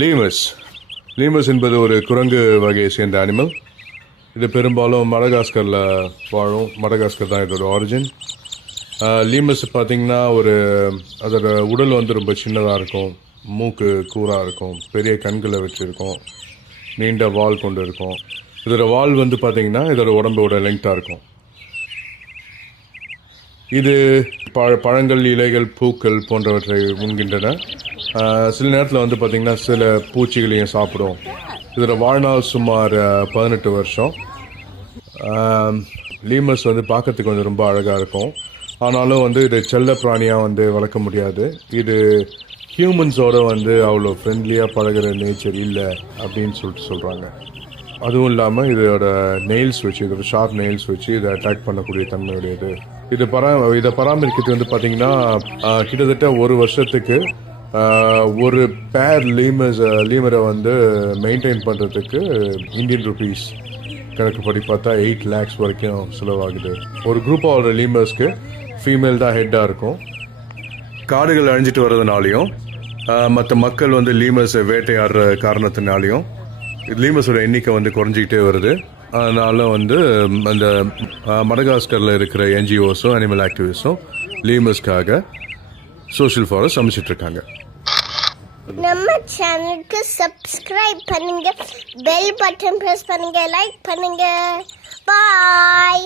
லீமஸ் லீமஸ் என்பது ஒரு குரங்கு வகையை சேர்ந்த அனிமல். இது பெரும்பாலும் மடகாஸ்கரில் வாழும். மடகாஸ்கர் தான் இதோட ஆரிஜின். லீமஸ் பார்த்திங்கன்னா அதோட உடல் வந்து ரொம்ப சின்னதாக இருக்கும், மூக்கு கூராக இருக்கும், பெரிய கண்களை வச்சுருக்கும், நீண்ட வால் கொண்டு இருக்கும். இதோட வால் வந்து பார்த்திங்கன்னா இதோட உடம்போட லெங்க்த்தாக இருக்கும். இது பழங்கள், இலைகள், பூக்கள் போன்றவற்றை உண்கின்றன. சில நேரத்தில் வந்து பார்த்திங்கன்னா சில பூச்சிகளையும் சாப்பிடும். இதோட வாழ்நாள் சுமார் 18 வருஷம். லீமஸ் வந்து பார்க்கறதுக்கு வந்து ரொம்ப அழகாக இருக்கும். ஆனாலும் வந்து இது செல்ல பிராணியாக வந்து வளர்க்க முடியாது. இது ஹியூமன்ஸோட வந்து அவ்வளோ ஃப்ரெண்ட்லியாக பழகிற நேச்சர் இல்லை அப்படின்னு சொல்கிறாங்க. அதுவும் இல்லாமல் இதோட நெயில்ஸ் வச்சு, இதோட ஷார்ப் நெயில்ஸ் வச்சு இதை அட்டாக் பண்ணக்கூடிய தன்மையுடையது. இதை பராமரிக்கிறது வந்து பார்த்தீங்கன்னா கிட்டத்தட்ட ஒரு வருஷத்துக்கு ஒரு பேர் லீமரை வந்து மெயின்டைன் பண்ணுறதுக்கு இந்தியன் ருபீஸ் கணக்குப்படி பார்த்தா 8 lakhs வரைக்கும் செலவாகுது. ஒரு குரூப் ஆஃப் லீமர்ஸ்க்கு ஃபீமேல் தான் ஹெட்டாக இருக்கும். காடுகள் அழிஞ்சிட்டு வர்றதுனாலையும் மற்ற மக்கள் வந்து லீமர்ஸை வேட்டையாடுற காரணத்தினாலையும் லீமஸோட எண்ணிக்கை வந்து குறைஞ்சிக்கிட்டே வருது. அதனால வந்து அந்த மடகாஸ்கரில் இருக்கிற என்ஜிஓஸும் அனிமல் ஆக்டிவிஸ்டும் லீமஸ்க்காக சோஷியல் ஃபாரஸ்ட் அமைச்சிட்டு இருக்காங்க. நம்ம சேனலுக்கு சப்ஸ்கிரைப் பண்ணுங்க, பெல் பட்டன் பிரஸ் பண்ணுங்க, லைக் பண்ணுங்க. பாய்.